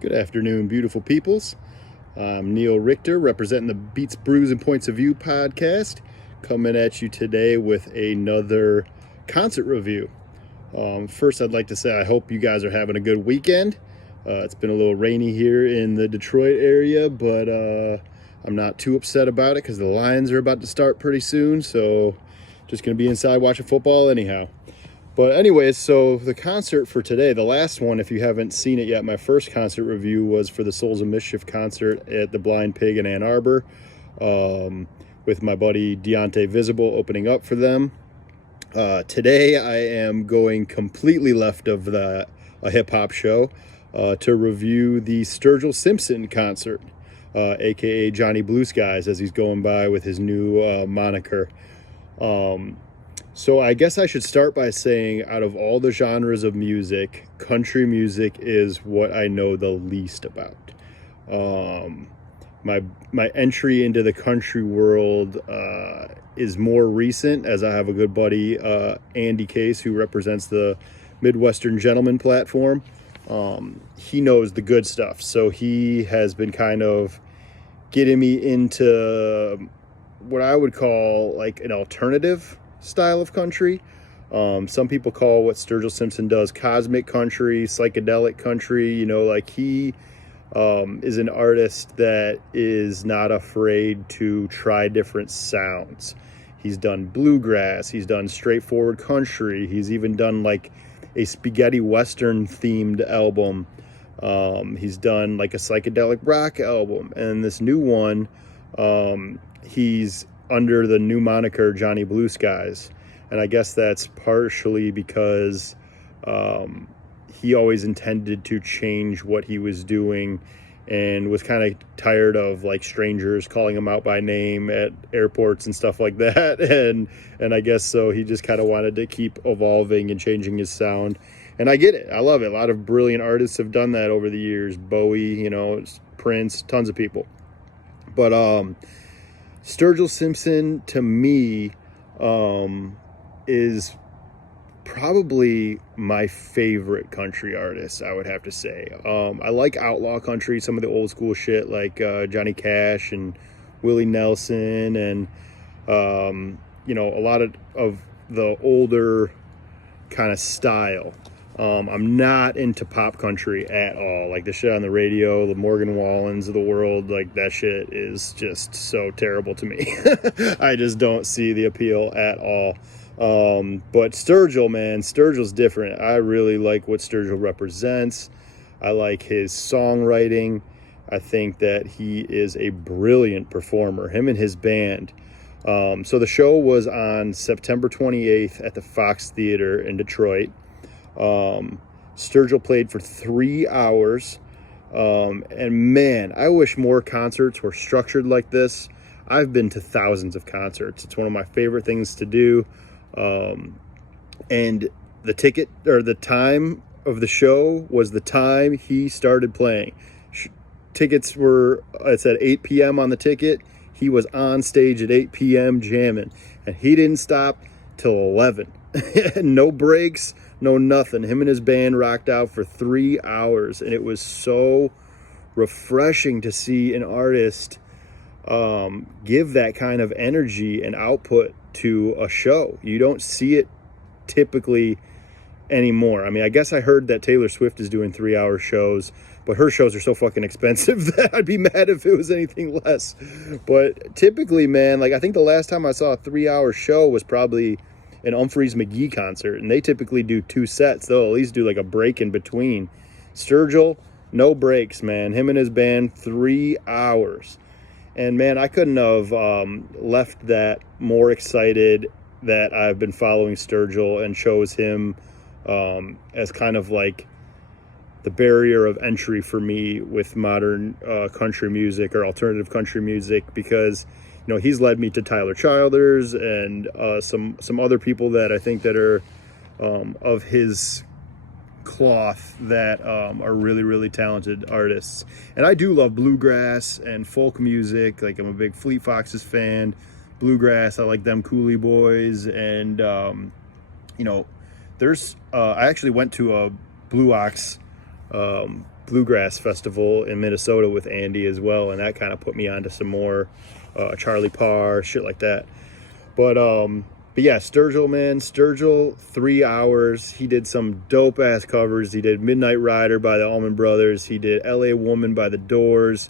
Good afternoon, beautiful peoples. I'm Neil Richter, representing the Beats, Brews, and Points of View podcast, coming at you today with another concert review. First, I'd like to say I hope you guys are having a good weekend. It's been a little rainy here in the Detroit area, but I'm not too upset about it because the Lions are about to start pretty soon, so just going to be inside watching football anyhow. But anyways, so the concert for today, the last one, if you haven't seen it yet, my first concert review was for the Souls of Mischief concert at the Blind Pig in Ann Arbor, with my buddy Deontay Visible opening up for them. Today I am going completely left of a hip-hop show to review the Sturgill Simpson concert, aka Johnny Blue Skies, as he's going by with his new moniker. So I guess I should start by saying, out of all the genres of music, country music is what I know the least about. My entry into the country world is more recent, as I have a good buddy, Andy Case, who represents the Midwestern Gentleman platform. He knows the good stuff, so he has been kind of getting me into what I would call like an alternative style of country. Some people call what Sturgill Simpson does cosmic country, psychedelic country. You know, like he is an artist that is not afraid to try different sounds. He's done bluegrass, he's done straightforward country, he's even done like a spaghetti western themed album. He's done like a psychedelic rock album, and this new one, he's under the new moniker Johnny Blue Skies. And I guess that's partially because he always intended to change what he was doing and was kind of tired of like strangers calling him out by name at airports and stuff like that. And I guess so he just kind of wanted to keep evolving and changing his sound. And I get it. I love it. A lot of brilliant artists have done that over the years. Bowie, Prince, tons of people. But Sturgill Simpson, to me, is probably my favorite country artist, I would have to say. I like outlaw country, some of the old school shit like Johnny Cash and Willie Nelson, and a lot of the older kind of style. I'm not into pop country at all. Like the shit on the radio, the Morgan Wallens of the world, like that shit is just so terrible to me. I just don't see the appeal at all. But Sturgill, man, Sturgill's different. I really like what Sturgill represents. I like his songwriting. I think that he is a brilliant performer, him and his band. So the show was on September 28th at the Fox Theater in Detroit. Sturgill played for 3 hours, and man, I wish more concerts were structured like this. I've been to thousands of concerts. It's one of my favorite things to do. And the ticket, or the time of the show, was the time he started playing. Tickets were, it said 8 p.m. on the ticket. He was on stage at 8 p.m. jamming, and he didn't stop till 11. No breaks, no nothing. Him and his band rocked out for 3 hours, and it was so refreshing to see an artist give that kind of energy and output to a show. You don't see it typically anymore. I mean, I guess I heard that Taylor Swift is doing 3-hour shows, but her shows are so fucking expensive that I'd be mad if it was anything less. But typically, man, like I think the last time I saw a 3-hour show was probably an Humphreys McGee concert, and they typically do 2 sets. They'll at least do like a break in between. Sturgill, no breaks, man. Him and his band, 3 hours. And man, I couldn't have left that more excited that I've been following Sturgill and chose him as kind of like the barrier of entry for me with modern country music or alternative country music, because he's led me to Tyler Childers and some other people that I think that are of his cloth that are really, really talented artists. And I do love bluegrass and folk music. Like I'm a big Fleet Foxes fan. Bluegrass, I like them Cooley Boys, and there's I actually went to a Blue Ox bluegrass festival in Minnesota with Andy as well, and that kind of put me onto some more Charlie Parr, shit like that. But yeah, Sturgill, man, Sturgill, 3 hours. He did some dope ass covers. He did Midnight Rider by the Allman Brothers. He did L.A. Woman by the Doors.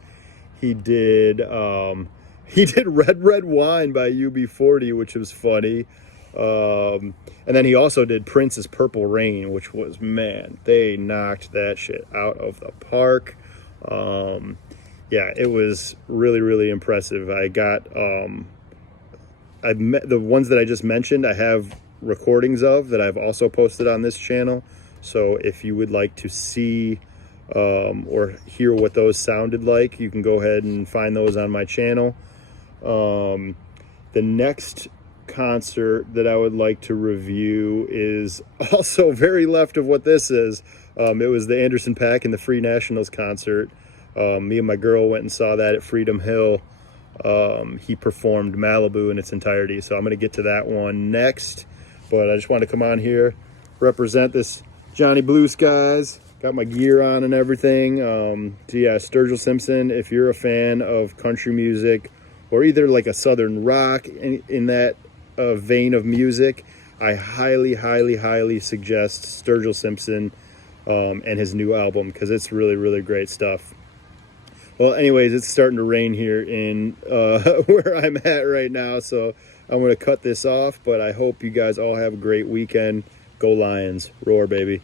He did Red Red Wine by UB40, which was funny. And then he also did Prince's Purple Rain, which was, man, they knocked that shit out of the park. Yeah, it was really, really impressive. I got, the ones that I just mentioned, I have recordings of that I've also posted on this channel. So if you would like to see or hear what those sounded like, you can go ahead and find those on my channel. The next concert that I would like to review is also very left of what this is. It was the Anderson .Paak and the Free Nationals concert. Me and my girl went and saw that at Freedom Hill. He performed Malibu in its entirety, so I'm going to get to that one next. But I just wanted to come on here, represent this Johnny Blue Skies. Got my gear on and everything. So yeah, Sturgill Simpson, if you're a fan of country music or either like a southern rock in that vein of music, I highly, highly, highly suggest Sturgill Simpson and his new album, because it's really, really great stuff. Well, anyways, it's starting to rain here in where I'm at right now, so I'm going to cut this off, but I hope you guys all have a great weekend. Go Lions. Roar, baby.